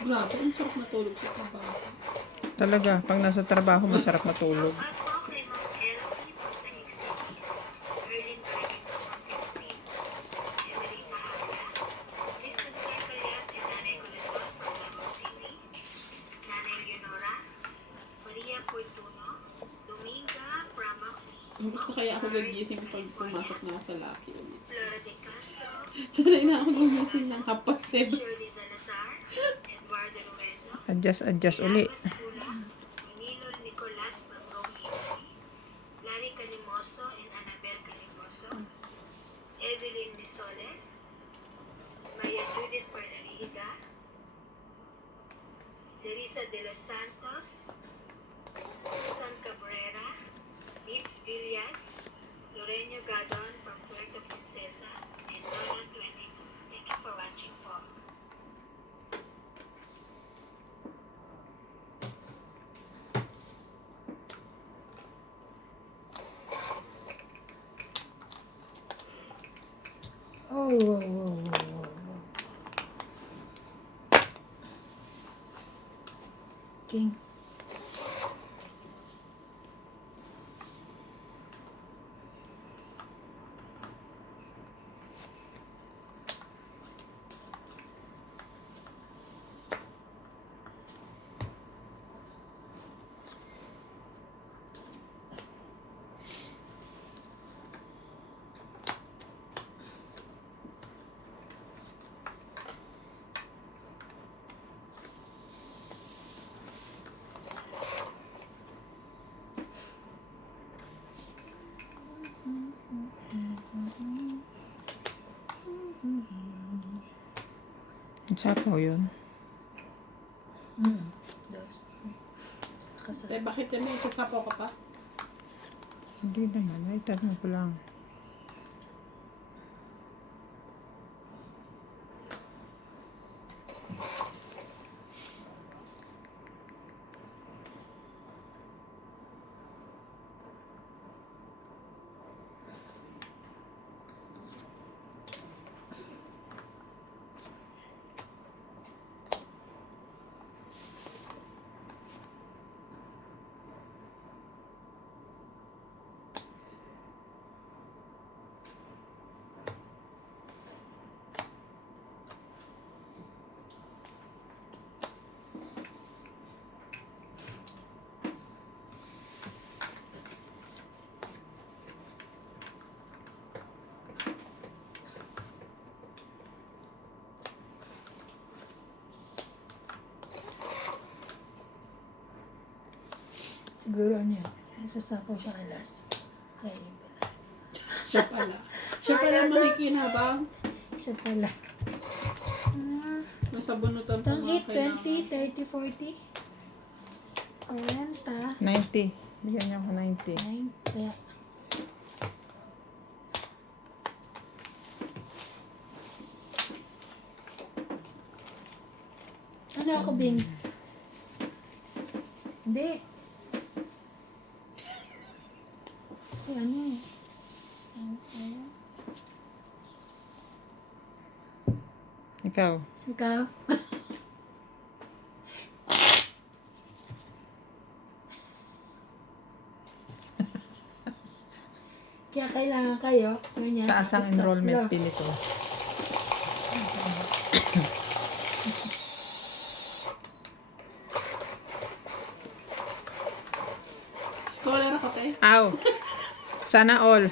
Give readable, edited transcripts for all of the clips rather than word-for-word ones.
Grabe, ang sarap matulog sa trabaho. Talaga, pag nasa trabaho, masarap matulog. Gusto kaya ako gagising pag pumasok na ako sa Lucky ulit. Sanay na ako gumising ng 7:30. Adjust uli. Lani Calimoso and Annabel Calimoso, Evelyn Lisoles, Maria Judith Pernariga, Larissa de los Santos, Susan Cabrera, Liz Villas, Loreño Gadon from Puerto Princesa, and Donna 22. Thank you for watching po. Oh. King. Ang sapaw yun. Dos. Bakit may sasapaw ka pa? Hindi naman. Ay, tanong ko lang. Siguro ano yun. Sasapaw siya alas. Ay, yun pala. Siya pala. Siya pala makikinabang. Siya pala. Nasa bunutan pa Itong mga 8, kailangan. 20, 30, 40. 40. 90. Bigyan niya ako 90. 90. Ano ako, Bing? Hindi. So, ano eh. Ikaw. Ikaw? Kaya kailangan kayo. Ganyan. Taas ang Tapos enrollment tatlo. fee nito. Scholar ako, te. Aw. Sana all.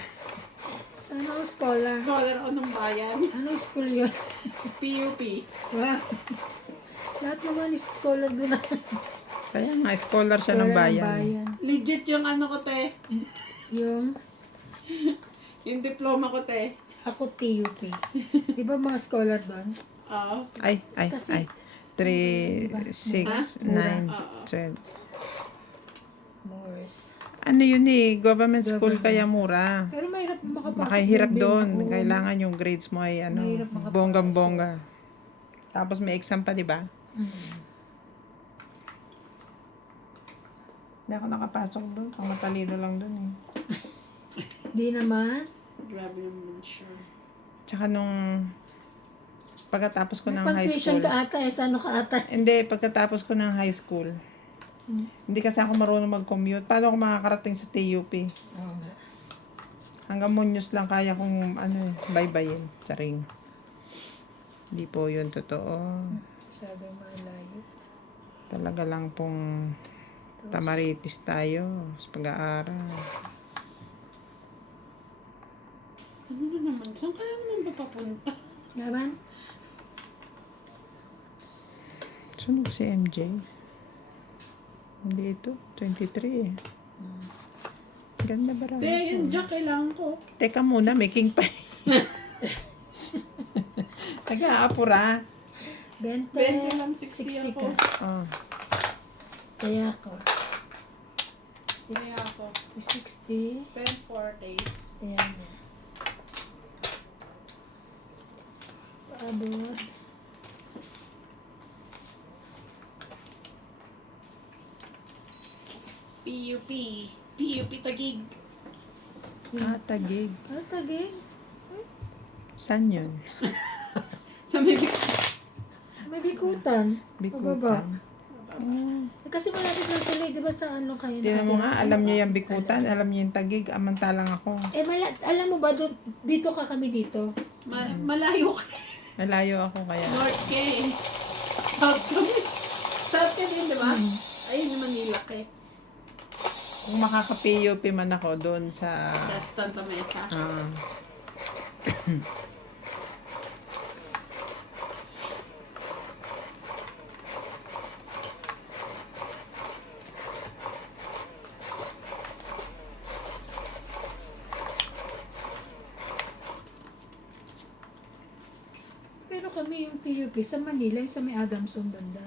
Sana ako scholar. Scholar ako ng bayan. Anong school yun? PUP. Wow. Lahat naman is scholar doon. Kaya nga, scholar siya ng bayan. Legit yung ano ko, te. Yung Yung diploma ko, te. ako TUP. Di ba mga scholar doon? Oo. Ay. Kasi- 3, 6, 9, 12. Moors. Ano yun eh, government school kaya mura. Pero mahirap makapasok. Makahirap doon, doon. Kailangan yung grades mo ay ano, Mahirap makapasok. bonggang-bongga. Tapos may exam pa, di ba? Hindi ako nakapasok doon. Pang matalino lang doon eh. Di naman. Grabe naman siya. Tsaka nung pagkatapos ko ng high Pag-tuition school. ka ata, eh, sa ano ka ata. Hindi, pagkatapos ko ng high school. Hindi kasi ako marunong mag-commute. Paano ako makakarating sa TUP? Oo nga. Hanggang Muñoz lang kaya kong baybayin. Charing. Hindi po yun totoo. Masyadong malayo. Talaga lang pong tamaritis tayo sa pag-aaral. Ano na naman? Saan ka na naman ba papunta? Laban? Sunog si MJ. Hindi ito. 23 eh. Ganda ba rin? Hindi, yung jack kailangan ko. Teka muna, making pa. Nag-aapura. 20 20 lang, 60 ka. ako. Oh. Kaya ako. Kaya ako. 60. 10:40. Ayan na. Paabot. PUP. PUP Tagig. Tagig. Ah, tagig. Saan yun? Sa may May bikutan. Pababa. Bikutan. Oh. Eh, kasi malapit lang sila, di ba sa ano kayo? Tingnan mo nga, nakatira? alam niyo yung bikutan, alam niyo yung tagig, amantalang ako. Eh, alam mo ba, dito ka kami dito? malayo ka. Nalayo ako kaya. North K. South kami. South ka din, di ba? Ayun yung Manila ka. Kung makaka-PUP man ako doon sa... Sa Santa Mesa. Pero kami yung PUP sa Manila, yung sa may Adamson banda.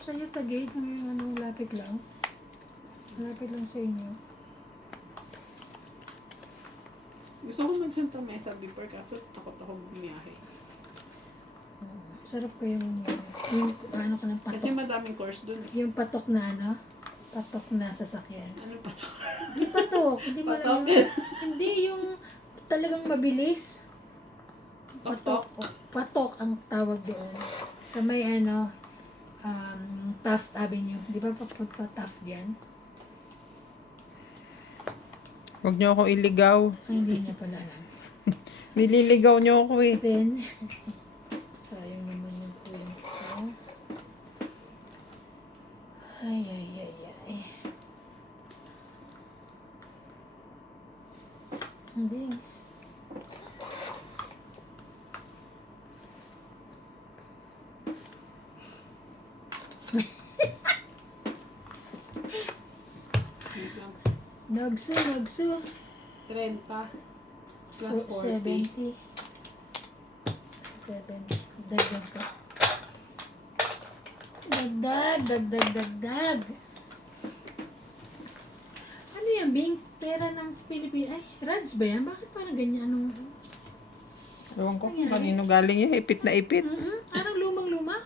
Sa inyo Taguig, yung anong lapit lang. Lapit lang sa inyo. Gusto ko mag-Santa Mesa before kaso takot ako bumiyahe. Sarap ko yung ano ka ng Kasi patok. madaming course dun eh. Yung patok na ano? Patok na sasakyan. Ano pa to? Hindi patok. Hindi mo Patok? alam yung... Hindi yung talagang mabilis. Patok? Patok ang tawag doon. Sa may ano, Taft Avenue. Di ba papunta Taft yan? Huwag niyo ako iligaw. Ay, hindi niya pala alam. Nililigaw niyo ako eh. Then, sayang naman yung kulong ko. Ay, ay, ay, ay. Hindi. Wait lang. Nagsu. 30 plus 40. 70. 7. Dagdag ka. Dagdag. Ano yan, Bing? Pera ng Pilipinas. Ay, Rads ba yan? Bakit parang ganyan? Anong... Ewan ko kung Nangyari? kanino galing yan. Ipit na ipit. Parang lumang-luma.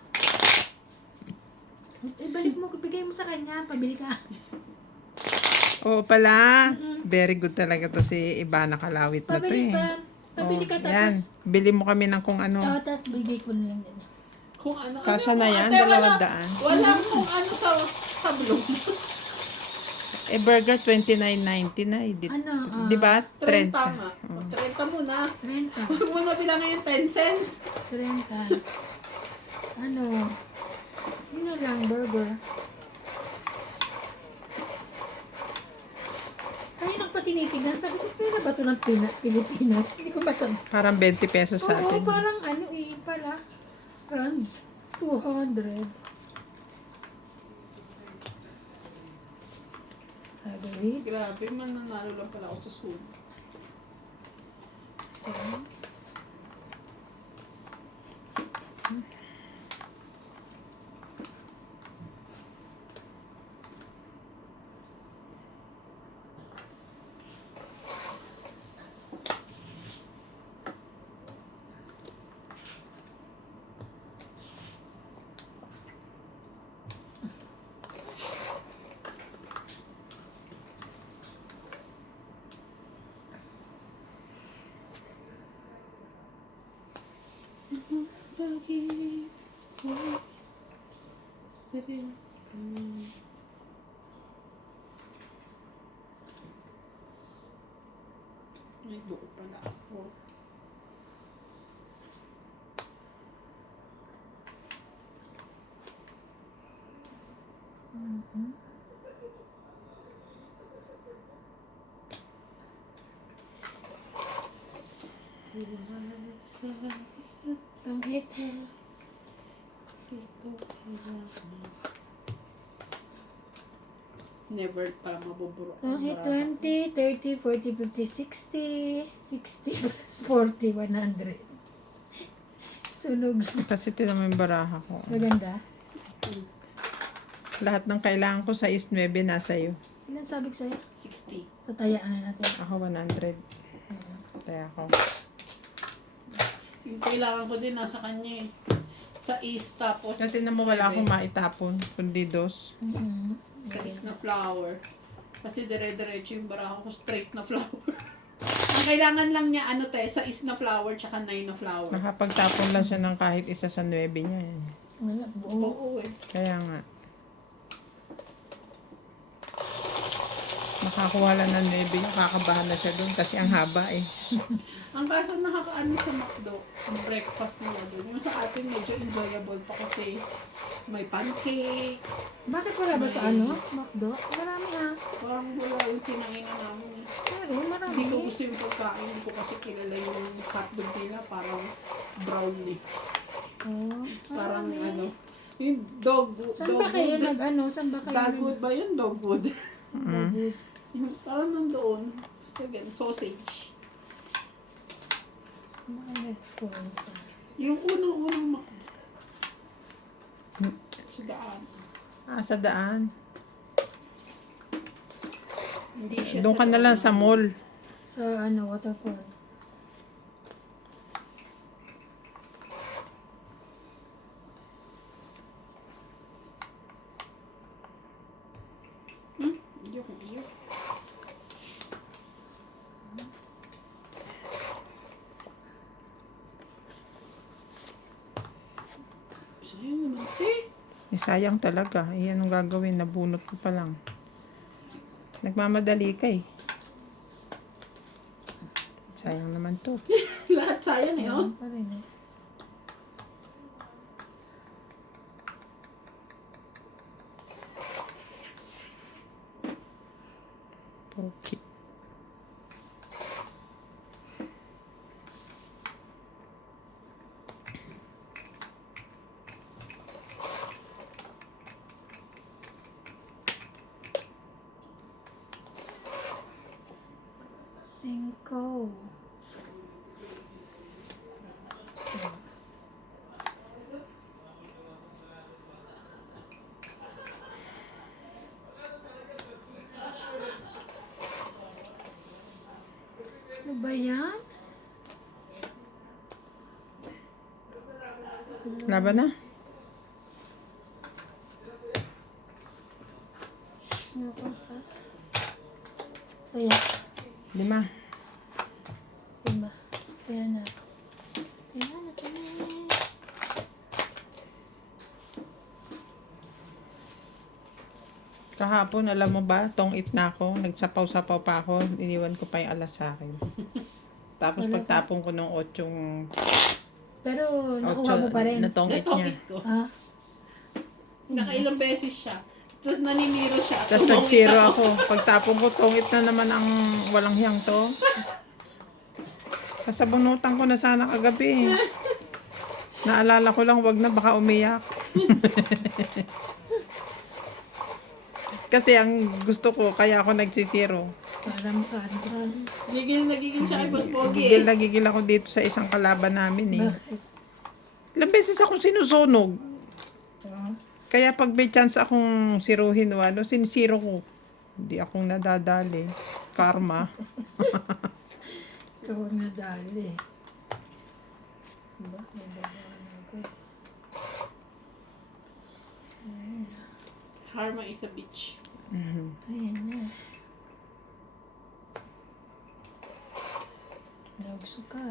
Balik mo, bigay mo sa kanya. Pabili ka. Oo pala. Very good talaga to si Ivana Kalawit na to Pabili eh. pa. Pabili ka Yan. tapos. Bili mo kami ng kung ano. Tapos bigay ko na lang din. Kung ano. Kasya ano, na yan, ate, 200. Walang kung ano sa blue. Eh, burger 29.90 na eh. Ano, Di ba? 30 30. nga. 30 muna. Renta. Huwag mo na bilangin yung 10 cents. Renta. Ano? Yun na lang, burger. Kaya nang pa tinitignan, sabi ko, pera ba ito ng Pilipinas? Hindi ko ba ito? Parang 20 pesos sa Oo, atin. parang ano eh, pala. Rands. 200. Agawit. Grabe, mananalo lang pala ako sa school. So, pag-ibig. Sarili ka. May buo pala ako. Sa isa't Ang isa. di ko kailangan. Never para mabuburo. Ang 20, 30, 40, 50, 60. 60 plus 40, 100. Sunog. Kasi tinan mo yung baraha ko. Maganda. Lahat ng kailangan ko sa is 9 nasa iyo. Ilan sabi ko sa'yo? 60. So, tayaan na natin. Ako 100. Kaya ako. Yung kailangan ko din nasa kanya eh. Sa is tapos. Kasi tinan mo wala akong maitapon. Kundi dos. Sa is na flower. Kasi dire-diretso yung baraha ko straight na flower. Ang kailangan lang niya ano te, sa is na flower tsaka 9 na flower. Nakapagtapon lang siya ng kahit isa sa 9 niya. Eh. Wala, buo. Oo eh. Kaya nga. Makakuha lang ng 9 yung kakabahan na siya doon kasi ang haba eh. Ang kaso nakakaano sa McDo, ang breakfast nila doon. Yung sa atin medyo enjoyable pa kasi may pancake. Bakit wala ba sa ano? McDo? Marami ha. Parang wala yung kinainan namin eh. Pero marami. Hindi ko gusto yung pagkain, hindi ko kasi kilala yung hotdog nila, parang brownie. Oh, Parang marami. ano, yung dogwood. Saan ba kayo nag-ano? Saan ba kayo Dogwood ba yun? Dogwood. nag-dogwood? Yung parang nandoon. Basta ganun, sausage. Nag-phone pa. Yung unang-unang McDo. Sa daan. Sa daan. Hindi siya Doon ka na lang sa mall. Sa ano, waterfall. Iyo. Sayang naman, Sayang talaga. Iyan ang gagawin. Nabunot ko pa lang. Nagmamadali ka eh. Sayang naman to. Lahat sayang eh, oh. Ano pa rin eh. Okay. Cinco. Ano ba yan? Laban na. Ano pa pas? Kaya, 5. 5. Kaya na. Kaya na, kaya na. Kahapon, alam mo ba, tong-it na ako. Nagsapaw-sapaw pa ako. Iniwan ko pa yung alas sa akin. Tapos Wala pagtapon ko ng 8 Pero, nakuha mo pa rin. na tong-it niya. Natokit ko. Ah, Nakailang beses siya. Tapos naniniro siya. Tapos nag-zero ako. Pagtapon ko, tong-it na naman ang walang hiyang to. Kasabunutan ko na sana kagabi. Naalala ko lang, wag na, baka umiyak. Kasi ang gusto ko, kaya ako nagsisiro. para makaantral. Nagiging siya ay mas pogi Gigil eh. na gigil ako dito sa isang kalaban namin eh. Bakit? Ilang beses akong sinusunog. Oo. Kaya pag may chance akong siruhin o ano, sinisiro ko. Hindi akong nadadali. Karma. Ikaw ang nadali. Diba? May babawa na ako. Karma is a bitch. Ayan na. Nagso ka.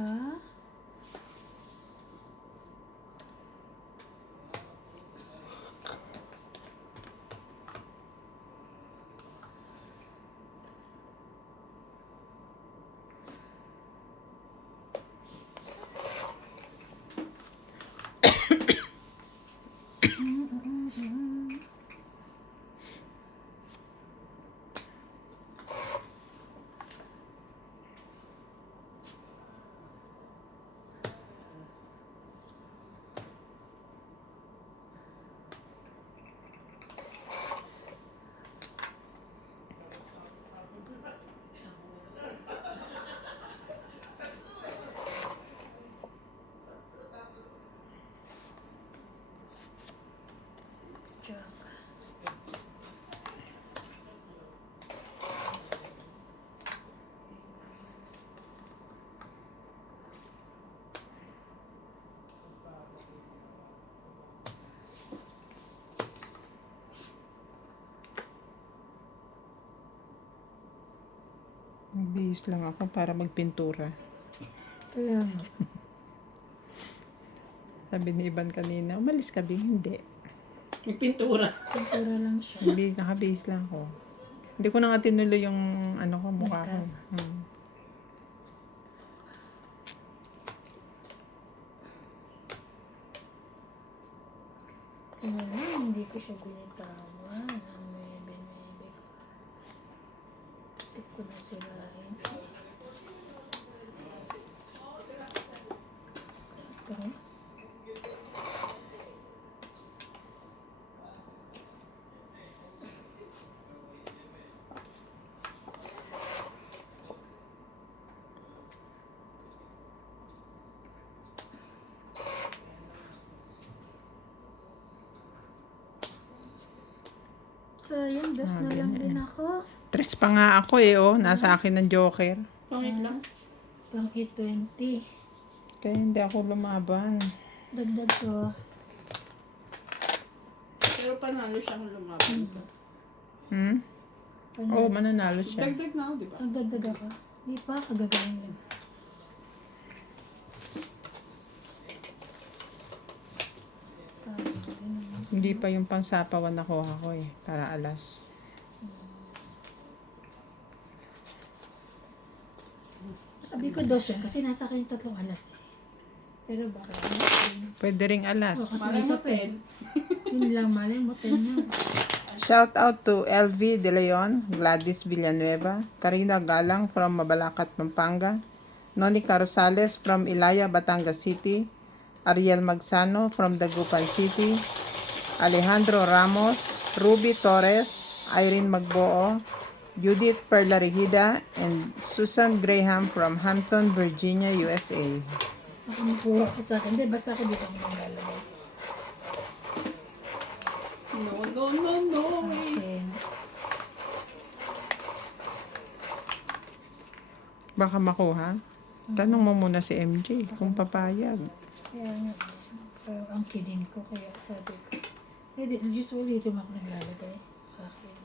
Bihis lang ako para magpintura. Kaya nga. Sabi ni Ivan kanina, umalis ka, Bing. Hindi. May pintura. Pintura lang siya. Nakabihis lang ako. Hindi ko na nga tinuloy yung ano ko, mukha ko. Makeup. Kaya lang, hindi ko siya binitawan. Ang mebe ko. Tip ko na sirain. Okay. Sayang, das na lang din ako. Tres pa nga ako eh, oh. Nasa akin ng Joker. Pangit lang. Pang 820. Kaya hindi ako lumaban. Dagdag ko. Pero panalo siyang lumaban ka. Hmm? Oo, mananalo siya. Dagdag na ako, di ba? Ang dagdag ako. Di pa, kagagaling lang. Hindi pa yung pangsapawan nakuha ko eh. Para alas. Sabi ko dos yun kasi nasa akin yung 3 alas eh. Pero bakit? Pwede ring alas. Kasi Malay may mo, isa pen. Yun lang, malay mo, 10 na. Shout out to LV De Leon, Gladys Villanueva, Karina Galang from Mabalacat, Pampanga, Nonica Rosales from Ilaya, Batangas City, Ariel Magsano from Dagupan City, Alejandro Ramos, Ruby Torres, Irene Magboo, Judith Perla Regida, and Susan Graham from Hampton, Virginia, USA. Ako makuha ko sa akin. Hindi, basta ako dito ako maglalagay. No. Okay. Baka makuha. Tanong mo muna si MJ kung papayag. Kaya nga, pero ang kidding ko, kaya sabi ko. Usually dito ako naglalagay. Okay.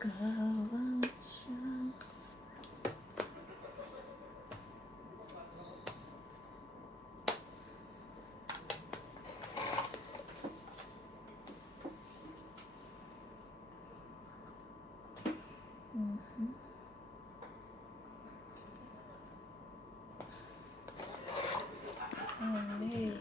Ikaw siya. Mali.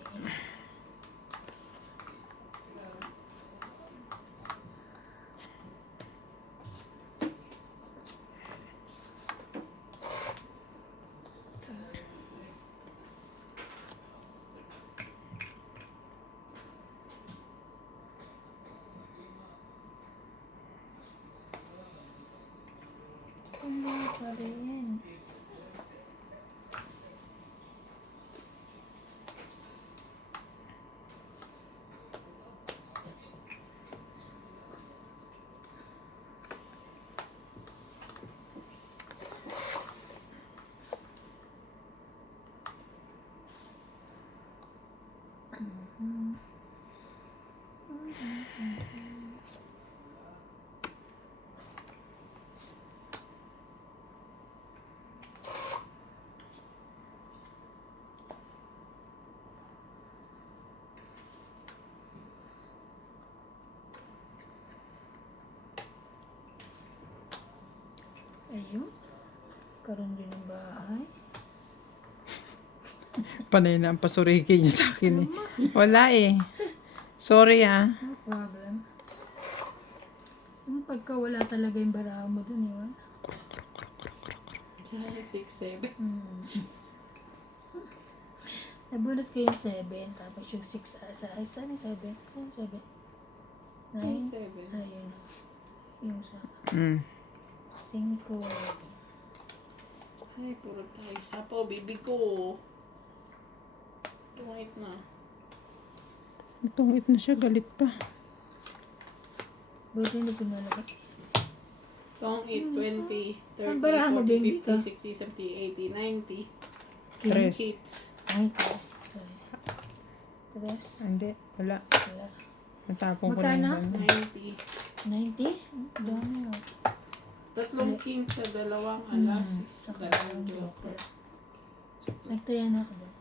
Wala pa rin. Ayun. Karoon din ng bahay. Panay na ang pasuriki niya sa akin eh. Wala eh. Sorry ah. No problem. Yung pagka wala talaga yung baraha mo dun, yun. 6, 7. Nabunot ko yung 7, tapos yung 6 saan yung 7? Saan yung 7? 9? 7. Ayun. Yung sa... 5. Ay, puro tayo. Isa po, bibig ko. Tungit na. Itungit na siya, galit pa. Buti hindi pinalabas. Tong 8, 20, 30, Ang barahan mo, 40, baby ka. 50, 60, 70, 80, 90. Tres. Hits. Ay, 3. Hindi, wala. Wala. Natapon ko na yung Magkano? ano. 90. 90? Dami oh. Tatlong king sa dalawang alas. Dalawang joker. Nagtaya na ako doon.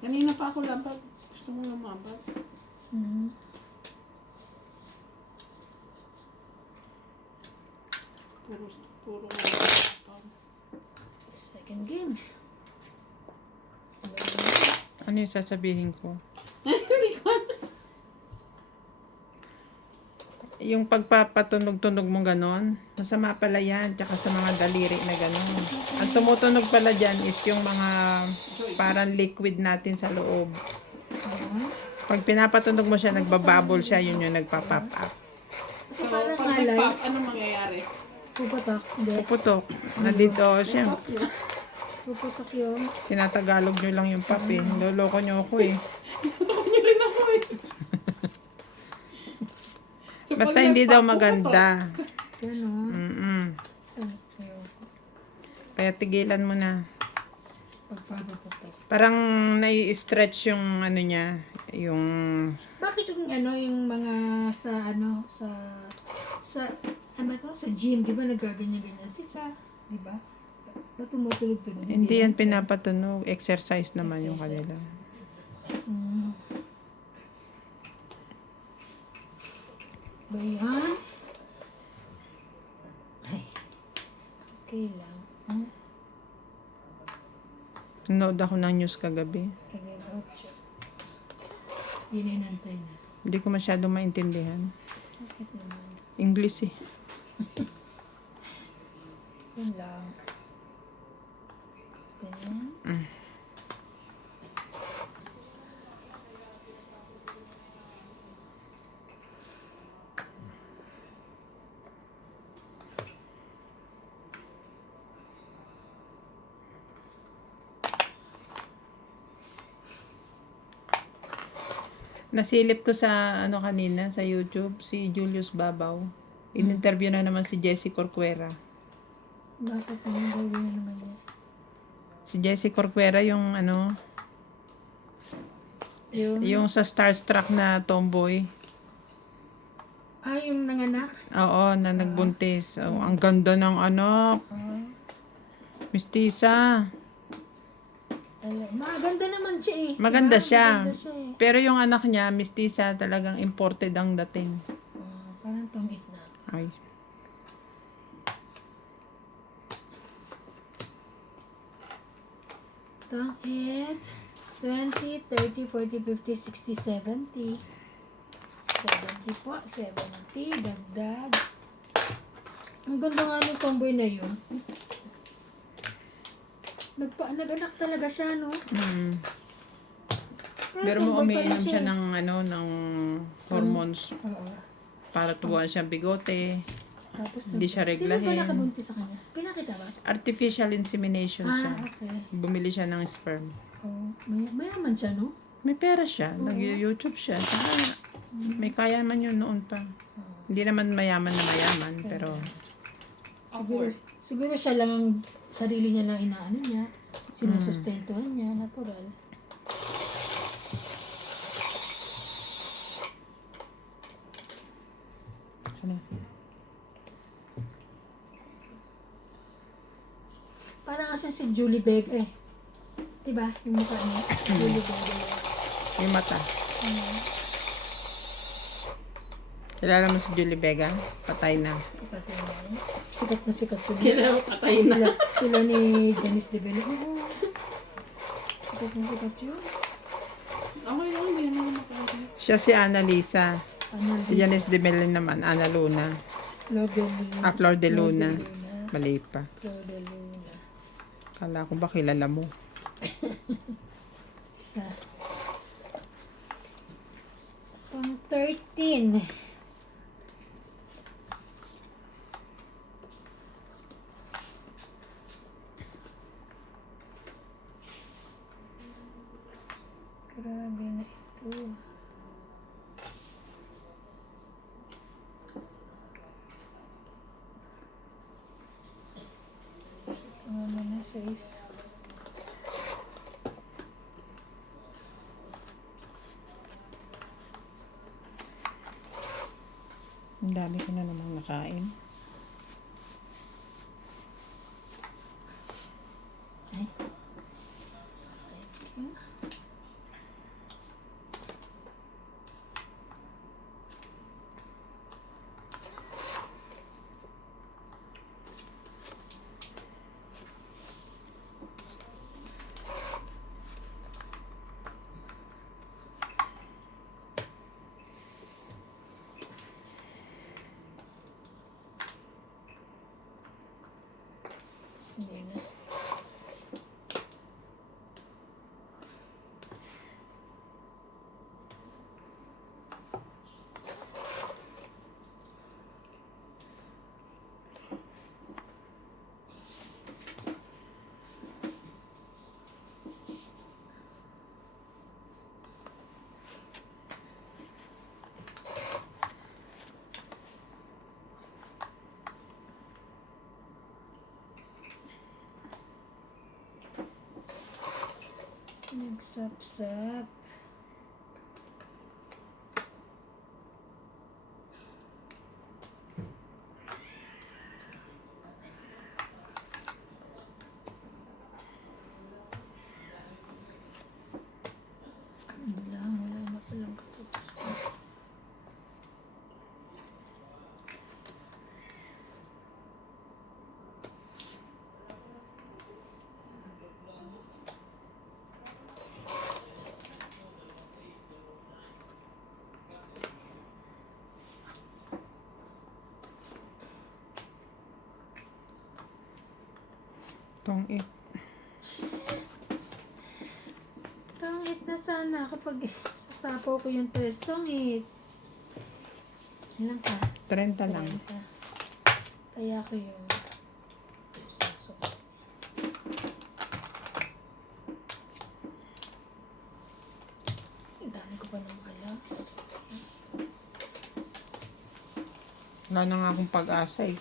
Kanina pa ako lampag. Gusto mo lumabag? Mhm. Puro lumabag. Second game. Ano yung sasabihin ko? Yung pagpapatunog-tunog mo ganon, masama pala yan, tsaka sa mga daliri na ganon. Ang tumutunog pala dyan is yung mga parang liquid natin sa loob. Pag pinapatunog mo siya, nagbabubble siya, yun yung nagpa-pop up. So, parang pag alay. nag-pop, ano mangyayari? Pupatak. Hindi. Puputok. Na dito, siya, Pop na. Pupatak yun. tinatagalog nyo lang yung pop eh. Loloko nyo ako eh. Ako nyo rin ako eh. So, Basta pag hindi daw nag-pop, maganda. Yan o. Mm-mm. Saan kayo? Kaya tigilan mo na. Pagpapatak. Parang nai-stretch yung ano niya, yung... Bakit yung ano, yung mga sa ano to, sa gym, di ba nagaganyan-ganyan sila? Di ba? Na tumutulog-tulog. Hindi yan pinapatunog. Exercise naman yung kanila. Mm. Ba yan? Ay. Okay lang. Hmm? Nanood ako ng news kagabi. Kaya 8. Yun ay nantay na. Hindi ko masyado maintindihan. Bakit naman? English eh. Yun lang. Then, Nasilip ko sa ano kanina sa YouTube si Julius Babaw. In-interview na naman si Jessie Corcuera. bakit naman gawin na naman niya? Si Jessie Corcuera yung ano, yung sa Starstruck na tomboy. Yung nanganak? Oo, na nagbuntis. Oh, ang ganda ng anak. Mistisa. Maganda naman siya eh. Maganda Diba? siya. Maganda siya eh. Pero yung anak niya, mistisa, talagang imported ang dating. Parang tongit na. Ay. Tongit. 20, 30, 40, 50, 60, 70. 70 po. 70. Dagdag. Ang ganda nga ng tomboy na yun. Nag-anak talaga siya, no? Mm. Pero Pero mo tomboy pa rin umiinom siya eh. ng ano, ng hormones Oo. para tubuan siya bigote. Tapos Hindi siya reglahin. Sino ba nakabuntis sa kanya? Pinakita ba? Artificial insemination siya. Okay. Bumili siya ng sperm. Oh, mayaman siya, no? May pera siya. Nag-YouTube siya. Saka, may kaya man yun noon pa. Hindi naman mayaman na mayaman, pero Siguro, siguro siya lang ang sarili niya lang inaano niya. Sinusustentuhan niya, natural. ano, Parang kasi si Julie Vega eh. Diba? Yung mukha niya. Julie Vega. yung mata. Kilala mo si Julie Vega? Patay na. Patay na yun. Sikat na sikat yun. Kailangan patay na. Sila ni Janice de Belo. Oo. Sikat na sikat yun. Okay lang, hindi naman makakaya. Siya si Annalisa. Ano, Si Janice de Melin naman, Ana Luna. Flor de Luna. Flor de Luna. Flor de Luna. Mali pa. Flor de Luna. Kala ko ba kilala mo? Isa. Pang 13. Grabe na ito. Ano na 6. Ang dami ko na namang nakain. Ay. Thank you. Hindi na. Nagsap-sap. Wala na palang katapos ko. Tong it. Tongit na sana kapag sasapaw ko yung 3. Tongit. Ilan ka? 30 lang. Kaya ko yung ang dami ko pa ng alas. Wala na nga akong pag-asa eh.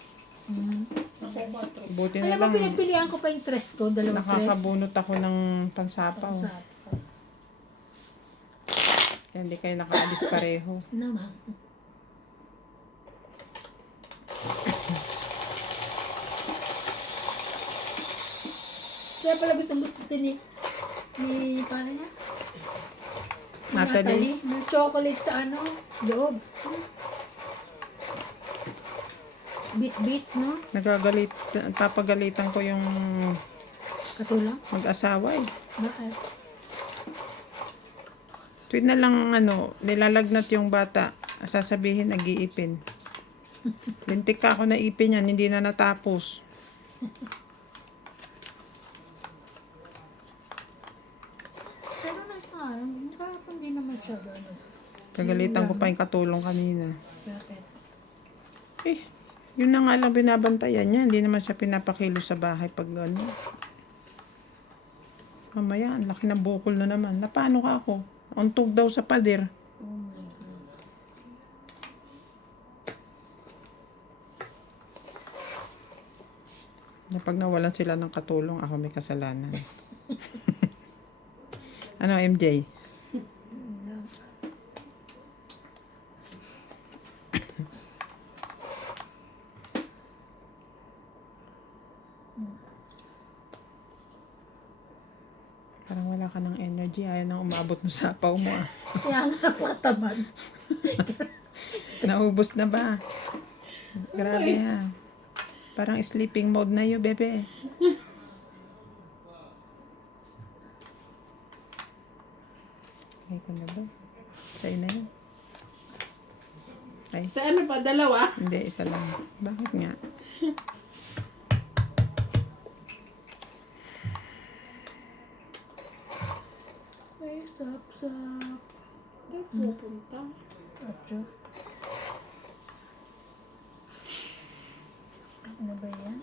Ako ba, tro? Buti na Alam mo, lang pinagpilian ko pa yung 3 ko. 2 3. nakakabunot ako ng pansapaw. Pagsapaw. Kaya hindi kayo nakaalis pareho. Naman. Kaya pala gusto ni paano niya? Ni Natalie? May chocolate sa loob. Bit-bit, no? Nagagalit, papagalitan ko yung Katulong? mag-asawa eh. Bakit? Tweet na lang nilalagnat yung bata. Sasabihin nag-iipin. Lintik ka ako na ipin yan, hindi na natapos. Pero na isang araw, hindi naman siya gano'n. Kagalitan ko pa yung katulong kanina. Bakit? Eh, yun na nga lang binabantayan niya. Hindi naman siya pinapakilo sa bahay pag Mamaya, ang laki ng bukol na naman. Na paano ka ako? Untog daw sa pader. Oh my God. Na pag nawalan sila ng katulong, ako may kasalanan. Ano, MJ? Parang wala ka ng energy. Ayaw nang umabot ng sapaw mo ah. Kaya nga patamad. Naubos na ba? Grabe ha. Parang sleeping mode na yun, bebe. Ay ko na ba? Sa'yo na yun. Ay, Sa ano pa, dalawa? hindi, isa lang. Bakit nga? Ay, sap-sap. Ay, pupunta. 8. Ano ba yan?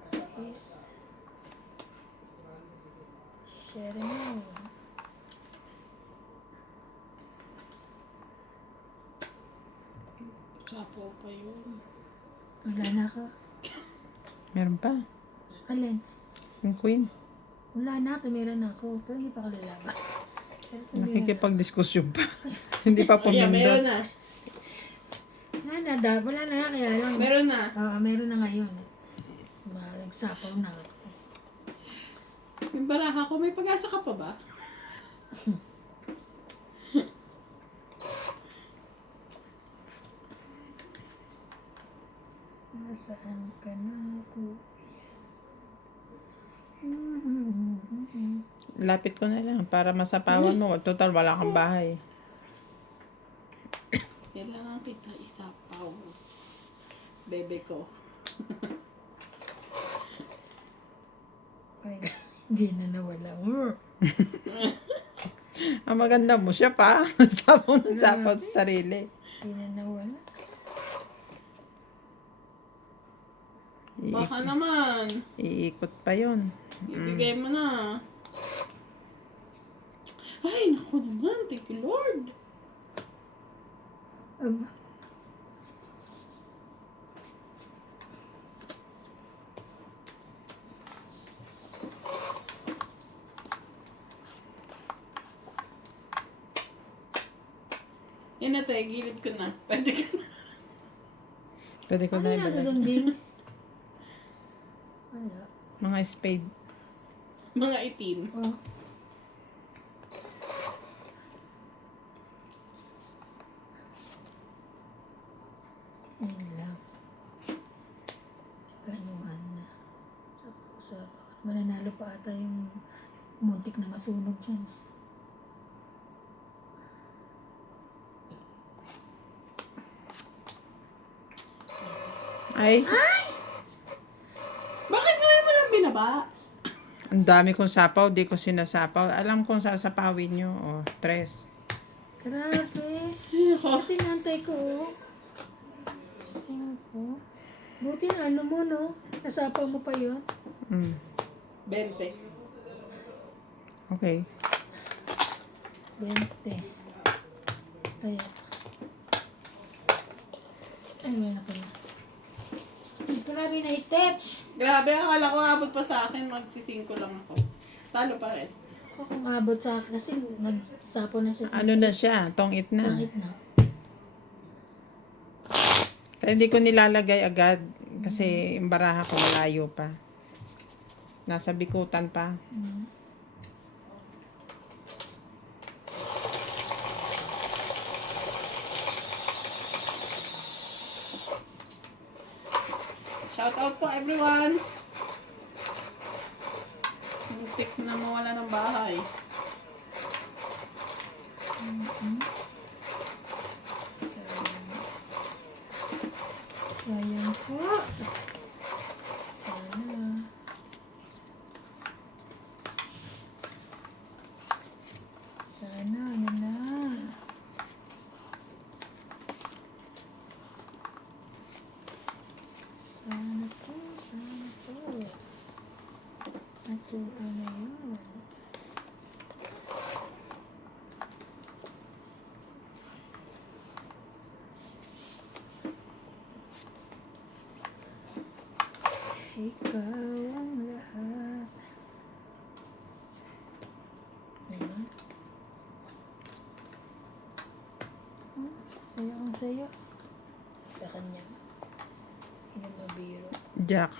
6. Share mo. Sapo pa yun. Wala na ako. Meron pa. Alin? Yung queen. Wala na, tumira na ako. Pero hindi pa ako lalaban. Pero tumira. Nakikipag-diskusyon pa. Hindi pa Ayan, meron pumindot. na. Wala na, kaya lang. Meron na. Oo, meron na ngayon. Nagsapaw na ako. Yung baraha ko, may pag-asa ka pa ba? Nasaan ka na ako? Lapit ko na lang para masapawan mo. Total, wala kang bahay. Kailangan kita isapaw. Bebe ko. Kaya hindi na nawala. Ang maganda mo siya pa. Sapaw na sapaw sa sarili. Hindi na nawala. Baka naman. Iikot pa yon. Ibigay mo na. Ay, naku naman. Thank you, Lord. Aba. Yan na tayo, gilid ko na. Pwede ka na. Pwede ko Ano na yung ibalik. dunding? Wala. Mga spade. Mga itim. Oh. Yun lang. Ganuhan na. Sapaw-sapaw. Mananalo pa ata yung muntik na masunog dyan. Ay, Bakit ngayon mo lang binaba? ang dami kong sapaw. Di ko sinasapaw. Alam kong sasapawin nyo. Oh, 3. Grabe. Ay, ako. Buti nantay ko, oh. 5. Buti na ano mo, no? Nasapaw mo pa yun. 20. Okay. 20. Kaya. Ay, meron ako na. Grabe na i-touch. Grabe, akala ko abot pa sa akin. Magsisingko lang ako. Talo pa rin. Ako kung abot sa akin kasi nagsapaw na siya sa Ano na siya? Tongit na. Pangit na. Kaya hindi ko nilalagay agad. Kasi yung baraha ko malayo pa. Nasa bikutan pa. Shout out po everyone. Muntik na mawala ng bahay. Sayang po. Sana. Sana, ano na. Sana po, sana po. Natuwa na yun. Ikaw ang lahat. Ayun. Sayo ang sayo. Sa kanya. Hindi mabiro. Jack.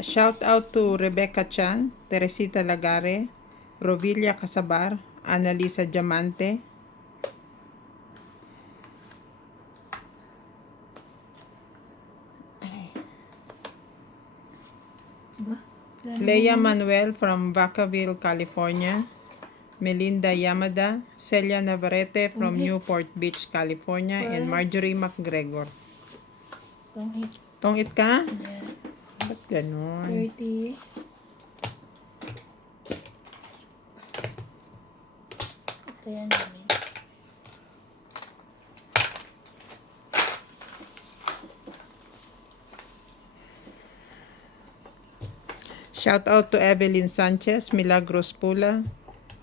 Shout out to Rebecca Chan, Teresita Lagare, Rovilia Casabar, Annalisa Diamante, Ba? Wala na Leia ba? Manuel from Vacaville, California, Melinda Yamada, Celia Navarrete from Okay. Newport Beach, California, and Marjorie McGregor. Pangit. Tongit ka? Yeah. Ba't ganon? 30. Ito yan namin. Shout out to Evelyn Sanchez, Milagros Pula,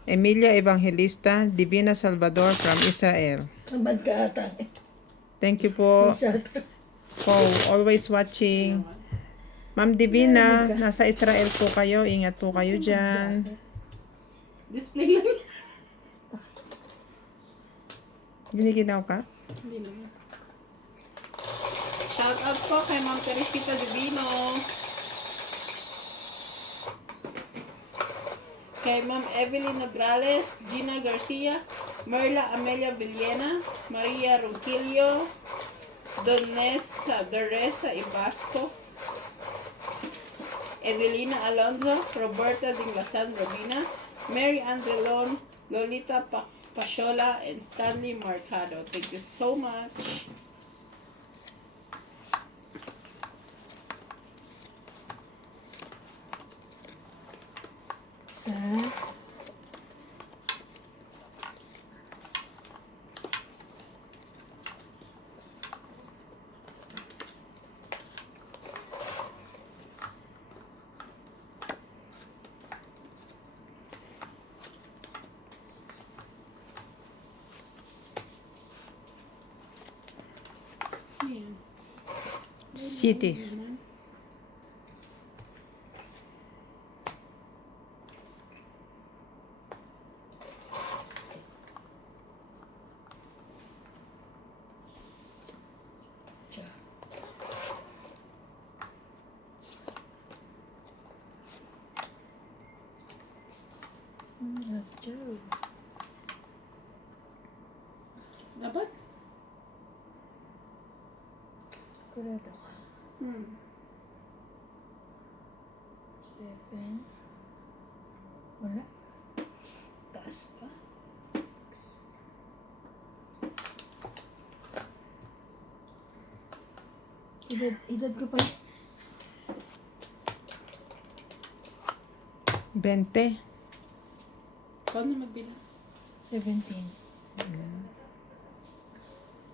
Emilia Evangelista, Divina Salvador from Israel. Kabad ka ata. Thank you po Shout for always watching. Ma'am Divina, nasa Israel po kayo. Ingat po kayo dyan. Display lang. Giniginaw ka? Hindi naman. Shout out po kay Ma'am Teresita Divino. Kay Ma'am Evelyn Nograles, Gina Garcia, Merla Amelia Villena, Maria Ronquillo, Donesa Doresa Ibasco, Edelina Alonzo, Roberta Dinglasan Robina, Mary Andrelon, Lolita Pashola, and Stanley Marcado. Thank you so much. sa Ayan. City. let's go. Dapat? Kurado ka. 7. Wala. Taas pa. Edad ko pa yun. 20. Paano magbilang? 17.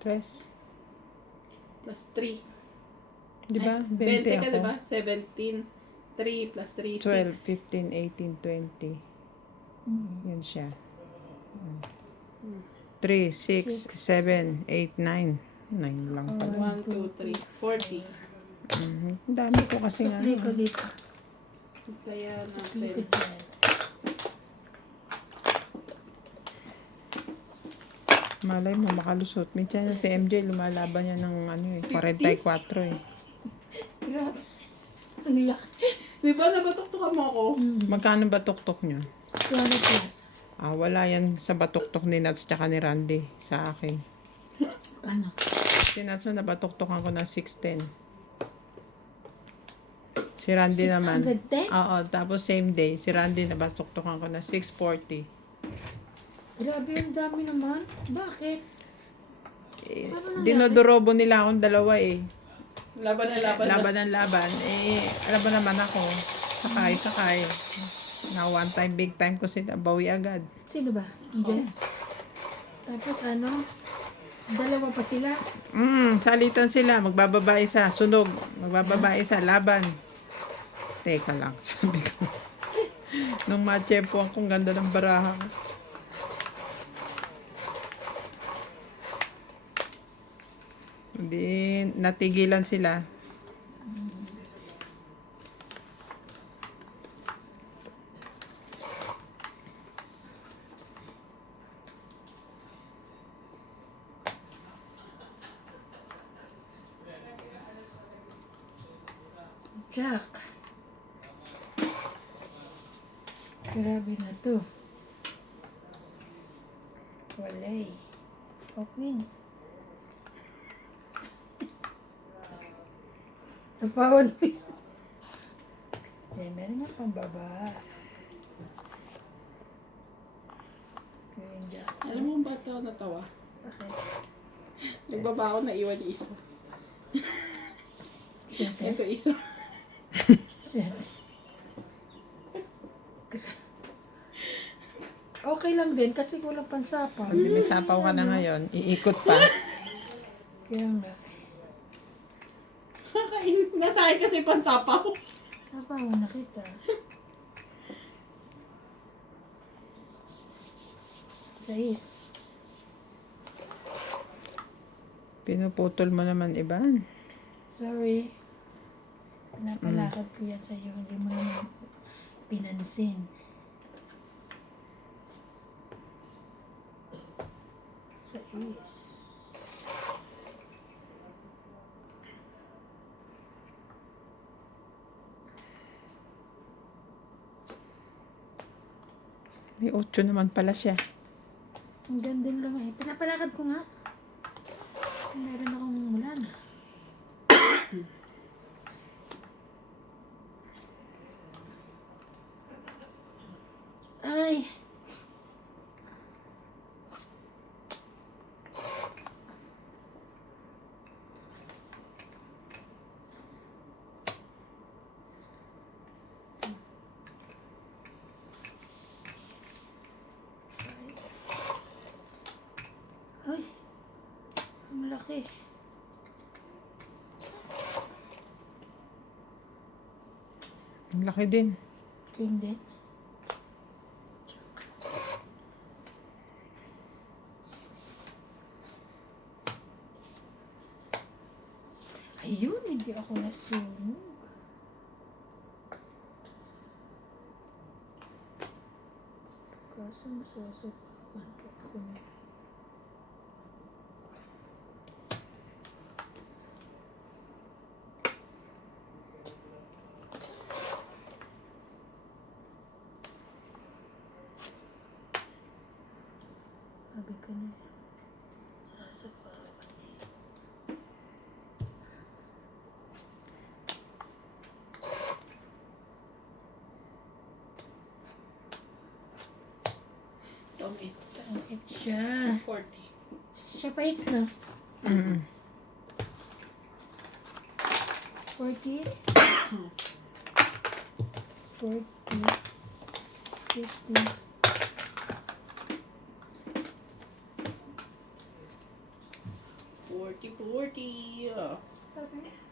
3. Plus 3. Di ba? 20 ka, ako. di ba? 17. 3 plus 3, 12, 6. 15, 18, 20. Mm. Yun siya. 3, 6, 7, 8, 9. 9 lang pala. 1, 2, 3, 40. Ang dami ko kasi nga. Supply ko dito. Kaya Supply ko natin. dyan. Malay mo, makalusot. Minsan na si MJ, lumalaban niya ng ano eh, 44 eh. Grabe. Ang laki. Di ba nabatok-tokan mo ako? Magkano ba tuktok niyo? 200 plus. Ah, wala yan sa batuktok ni Nats tsaka ni Randy sa akin. Ano? Si Nats na batuktokan ko na 610. Si Randy naman. 610? Oo, tapos same day. Si Randy na batuktokan ko na 640. Grabe, ang dami naman. Bakit? Eh, Paano nangyari? dinodorobo nila akong dalawa eh. Laban na laban. Laban ng laban. Eh, alam mo naman ako. Sakay. Na one time, big time ko sila. Bawi agad. Sino ba? Ian? Tapos ano? Dalawa pa sila. Salitan sila. Magbababa isa. Sunog. Magbababa isa. Laban. Teka lang. Sabi ko. Nung matchepo akong ganda ng baraha. Hindi. Natigilan sila. Jack. Grabe na to. Walay. Open. Napawal mo yun. Eh, meron nga pang baba. Green Jack. Alam mo ba ito natawa? Bakit? Nagbaba ako na iwan yung isa. Sweater. Ito isa. Sweater. Okay lang din kasi kulang pansapaw. Pag may sapaw ka na ngayon, iikot pa. Kaya nga. Nasa akin kasi pansapaw. Sapaw na kita. Sais. Pinuputol mo naman, Iban. Sorry. Pinapalakad ko yan sa'yo. Hindi mo naman pinansin. Sais. May 8 naman pala siya. Ang ganda lang eh. Pinapalakad ko nga. Meron akong mula na. Ay! Ay! Ang laki. Ang laki din. King din. Ayun, hindi ako nasunog. Kaso masasapawan ko ako na. Sabi ko na. Sasapawan eh. Tomit. Tangit siya. 40. Siya pa hits na. 40. 40. 50. 40. Okay.